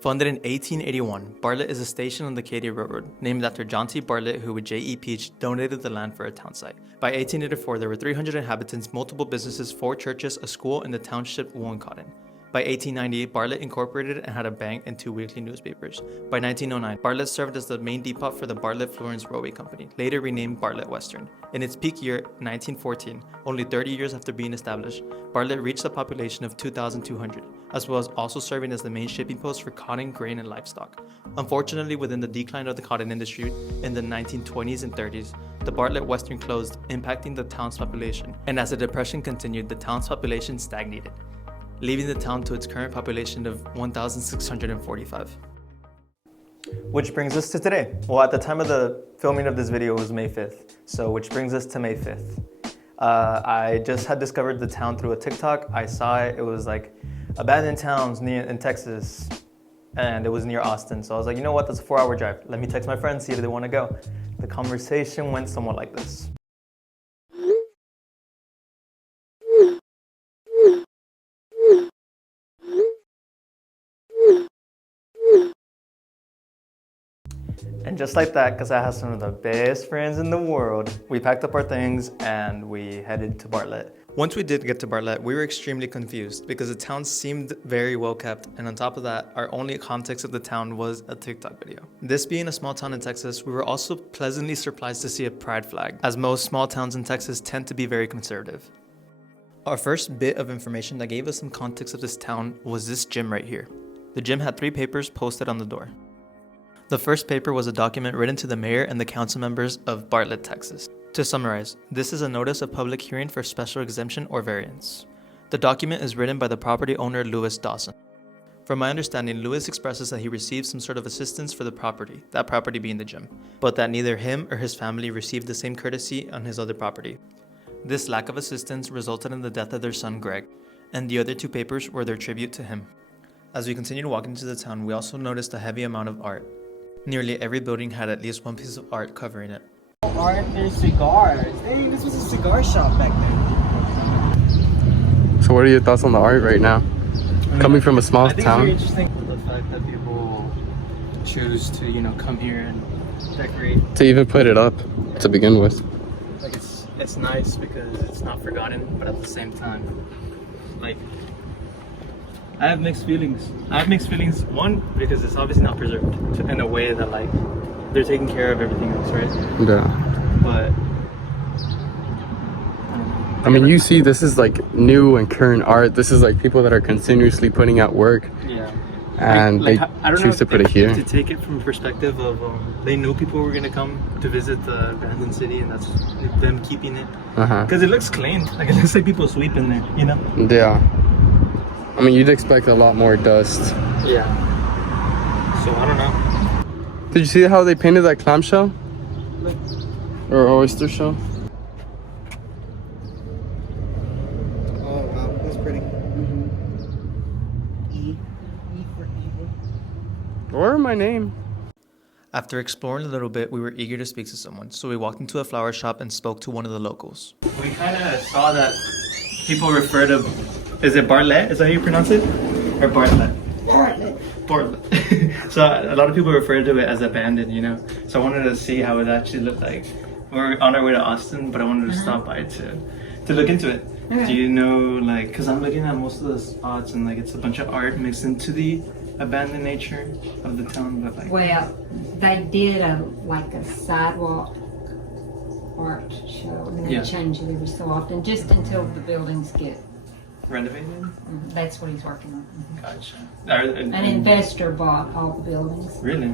Founded in 1881, Bartlett is a station on the Katy Railroad, named after John T. Bartlett, who with J.E. Peach donated the land for a town site. By 1884, there were 300 inhabitants, multiple businesses, 4 churches, a school, and the township woolen cotton. By 1898, Bartlett incorporated and had a bank and 2 weekly newspapers. By 1909, Bartlett served as the main depot for the Bartlett Florence Railway Company, later renamed Bartlett Western. In its peak year, 1914, only 30 years after being established, Bartlett reached a population of 2,200, as well as also serving as the main shipping post for cotton, grain, and livestock. Unfortunately, within the decline of the cotton industry in the 1920s and 30s, the Bartlett Western closed, impacting the town's population. And as the Depression continued, the town's population stagnated, leaving the town to its current population of 1,645. Which brings us to today. Well, at the time of the filming of this video, it was May 5th. So, which brings us to May 5th. I just had discovered the town through a TikTok. I saw it, it was like abandoned towns in Texas, and it was near Austin. So I was like, you know what, that's a 4-hour drive. Let me text my friends, see if they want to go. The conversation went somewhat like this. And just like that, because I have some of the best friends in the world, we packed up our things and we headed to Bartlett. Once we did get to Bartlett, we were extremely confused because the town seemed very well kept, and on top of that, our only context of the town was a TikTok video. This being a small town in Texas, we were also pleasantly surprised to see a pride flag, as most small towns in Texas tend to be very conservative. Our first bit of information that gave us some context of this town was this gym right here. The gym had 3 papers posted on the door. The first paper was a document written to the mayor and the council members of Bartlett, Texas. To summarize, this is a notice of public hearing for special exemption or variance. The document is written by the property owner Lewis Dawson. From my understanding, Lewis expresses that he received some sort of assistance for the property, that property being the gym, but that neither him or his family received the same courtesy on his other property. This lack of assistance resulted in the death of their son Greg, and the other 2 papers were their tribute to him. As we continued walking into the town, we also noticed a heavy amount of art. Nearly every building had at least one piece of art covering it. Aren't there cigars? Hey, this was a cigar shop back then. So what are your thoughts on the art right now? Coming from a small I think town? it's very interesting the fact that people choose to, come here and decorate. To even put it up to begin with. Like it's nice because it's not forgotten, but at the same time, like, I have mixed feelings. One, because it's obviously not preserved in a way that like they're taking care of everything else, right? Yeah. But I mean, you see, this is like new and current art. This is like people that are continuously putting out work. Yeah. And I don't they choose to put it here. To take it from the perspective of they knew people were gonna come to visit the abandoned city, and that's them keeping it. Because it looks clean. Like it looks like people sweep in there, Yeah. I mean, you'd expect a lot more dust. Yeah. So I don't know. Did you see how they painted that clamshell? Look. Or oyster shell? Oh wow, that's pretty. E for evil. Or my name. After exploring a little bit, we were eager to speak to someone, so we walked into a flower shop and spoke to one of the locals. We kind of saw that people refer to, is it Bartlett? Is that how you pronounce it? Or Bartlett? Bartlett. Bartlett. So a lot of people refer to it as abandoned, So I wanted to see how it actually looked like. We're on our way to Austin, but I wanted to stop by to look into it. Okay. Do you know, like, because I'm looking at most of the spots and like it's a bunch of art mixed into the abandoned nature of the town, but like. Well, they did a sidewalk art show, and they change it every so often, just until the buildings get Renovated? That's what he's working on. Gotcha. An investor bought all the buildings. Really?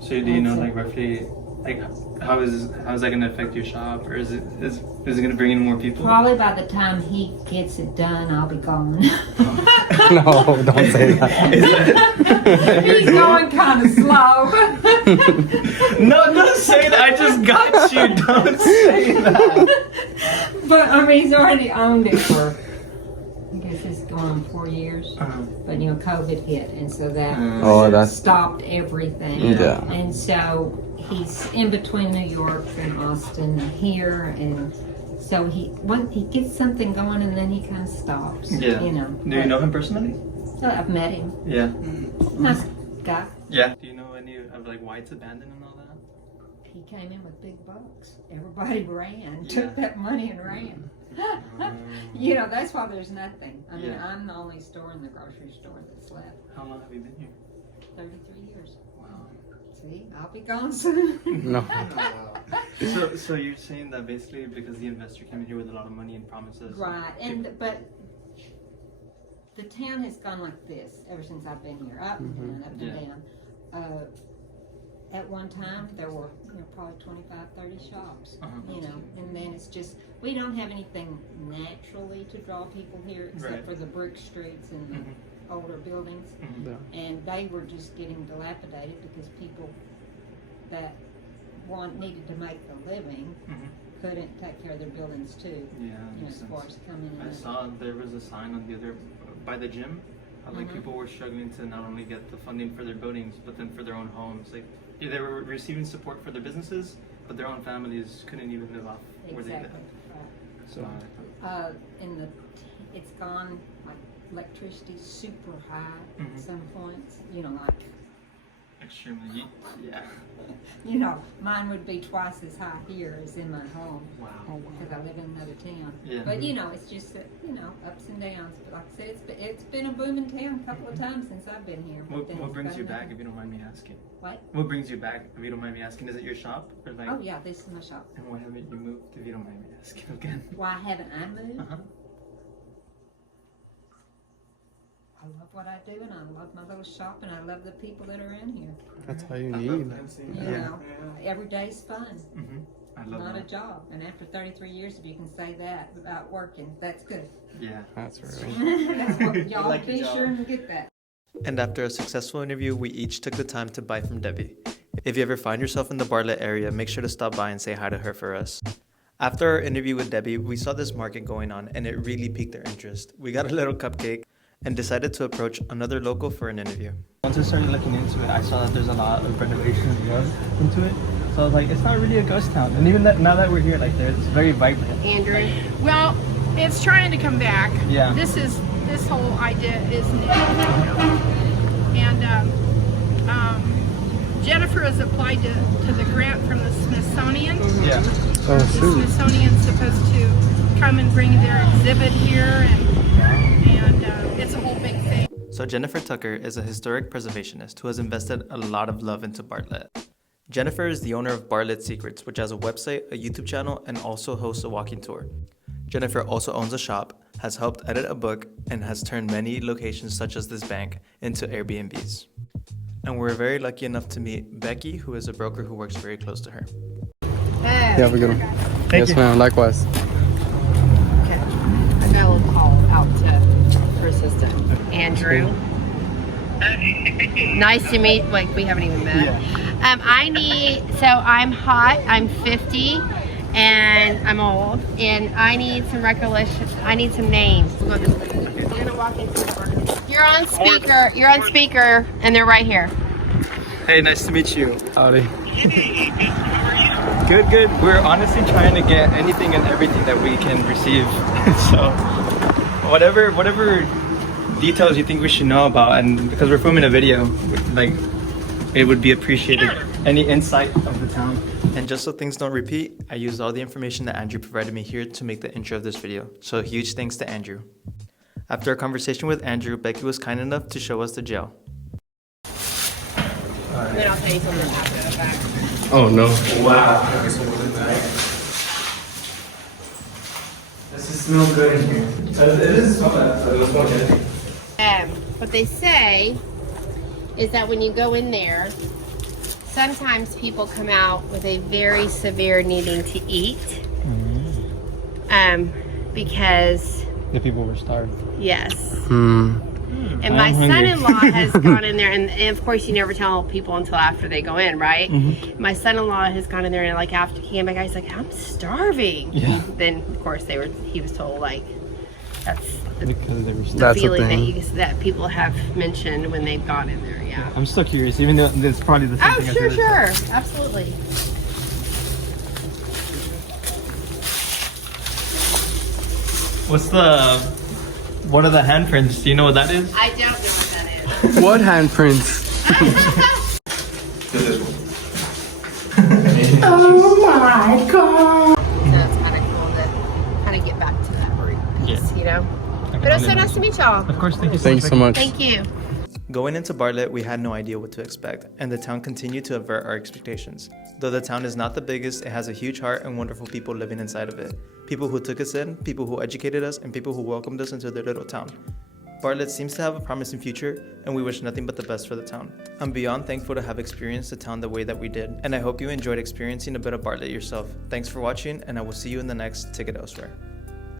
So do you know, like, roughly, like, how is that going to affect your shop, or is it going to bring in more people? Probably by the time he gets it done, I'll be gone. No, don't say that. He's going kind of slow. No, don't say that. I just got you. Don't say that. But I mean, he's already owned it for, I guess it's going on 4 years. But COVID hit, and so that stopped everything. Yeah. And so he's in between New York and Austin and here, and so he gets something going, and then he kind of stops. Yeah. Do you know him personally? So I've met him. Yeah. Nice guy. Yeah. Do you know any of like why it's abandoned and all that? He came in with big bucks. Everybody ran, took that money and ran. You know, that's why there's nothing. I mean, I'm the only store in the grocery store that's left. How long have you been here? 33 years. Wow. See, I'll be gone soon. No. So you're saying that basically because the investor came in here with a lot of money and promises. Right, but the town has gone like this ever since I've been here, up and down, up and down. At one time, there were probably 25, 30 shops, and then it's just, we don't have anything naturally to draw people here except for the brick streets and the older buildings, and they were just getting dilapidated because people that needed to make a living couldn't take care of their buildings too. Yeah, as far as coming in. I saw there was a sign on the other, by the gym, like people were struggling to not only get the funding for their buildings, but then for their own homes. Like they were receiving support for their businesses, but their own families couldn't even live off where they lived. So, it's gone, like electricity's super high at some points, like extremely, mine would be twice as high here as in my home. Wow. Because I live in another town. Yeah. But it's just that, ups and downs. But like I said, it's been a booming town a couple of times since I've been here. What brings you back, if you don't mind me asking? What? What brings you back, if you don't mind me asking? Is it your shop? Or like? Oh yeah, this is my shop. And why haven't you moved, if you don't mind me asking again? Why haven't I moved? Uh-huh. I love what I do, and I love my little shop, and I love the people that are in here. That's all you need. Every day's fun. I love Not that. a job. And after 33 years, if you can say that without working, that's good. Yeah. That's right. That's what y'all be sure and get that. And after a successful interview, we each took the time to buy from Debbie. If you ever find yourself in the Bartlett area, make sure to stop by and say hi to her for us. After our interview with Debbie, we saw this market going on, and it really piqued our interest. We got a little cupcake and decided to approach another local for an interview. Once I started looking into it, I saw that there's a lot of renovations into it. So I was like, it's not really a ghost town. And even now that we're here, like, it's very vibrant. Andrew? Well, it's trying to come back. Yeah. This whole idea is new. And Jennifer has applied to the grant from the Smithsonian. Yeah. Oh, The shoot. Smithsonian's supposed to come and bring their exhibit here, and it's a whole big thing. So Jennifer Tucker is a historic preservationist who has invested a lot of love into Bartlett. Jennifer is the owner of Bartlett Secrets, which has a website, a YouTube channel, and also hosts a walking tour. Jennifer also owns a shop, has helped edit a book, and has turned many locations such as this bank into Airbnbs. And we're very lucky enough to meet Becky, who is a broker who works very close to her. Yeah, have a good one. Yes, you. ma'am. Likewise. Okay. I got a little call out to her assistant. Andrew. Nice to meet, like we haven't even met. I'm hot, I'm 50, and I'm old, and I need some recollection, I need some names. We'll go this way. We're gonna walk into You're on speaker, and they're right here. Hey, nice to meet you. Howdy. Good. We're honestly trying to get anything and everything that we can receive. So, whatever details you think we should know about, and because we're filming a video, like, it would be appreciated. Any insight of the town. And just so things don't repeat, I used all the information that Andrew provided me here to make the intro of this video. So huge thanks to Andrew. After a conversation with Andrew, Becky was kind enough to show us the jail. Then I'll tell you something after the fact. Oh, no. Wow. Does it smell good in here? It doesn't smell bad, but it smells good. What they say is that when you go in there, sometimes people come out with a very severe needing to eat. Because The people were starved. yes. And my son-in-law has gone in there, and of course you never tell people until after they go in, right? My son-in-law has gone in there, and like after he came back, he's like, I'm starving. Yeah. Then of course he was told like that's the Because they were starved. That's the feeling thing. that people have mentioned when they've gone in there. Yeah. I'm still curious, even though it's probably the same Oh, thing as sure, it is. sure. Absolutely. What are the handprints? Do you know what that is? I don't know. What handprints? Oh my god! So it's kind of cool to kind of get back to that root piece, you know? But it was so nice to meet y'all. Of course, thank you Thanks so much. Thank you. Going into Bartlett, we had no idea what to expect, and the town continued to avert our expectations. Though the town is not the biggest, it has a huge heart and wonderful people living inside of it. People who took us in, people who educated us, and people who welcomed us into their little town. Bartlett seems to have a promising future, and we wish nothing but the best for the town. I'm beyond thankful to have experienced the town the way that we did, and I hope you enjoyed experiencing a bit of Bartlett yourself. Thanks for watching, and I will see you in the next Ticket Elsewhere.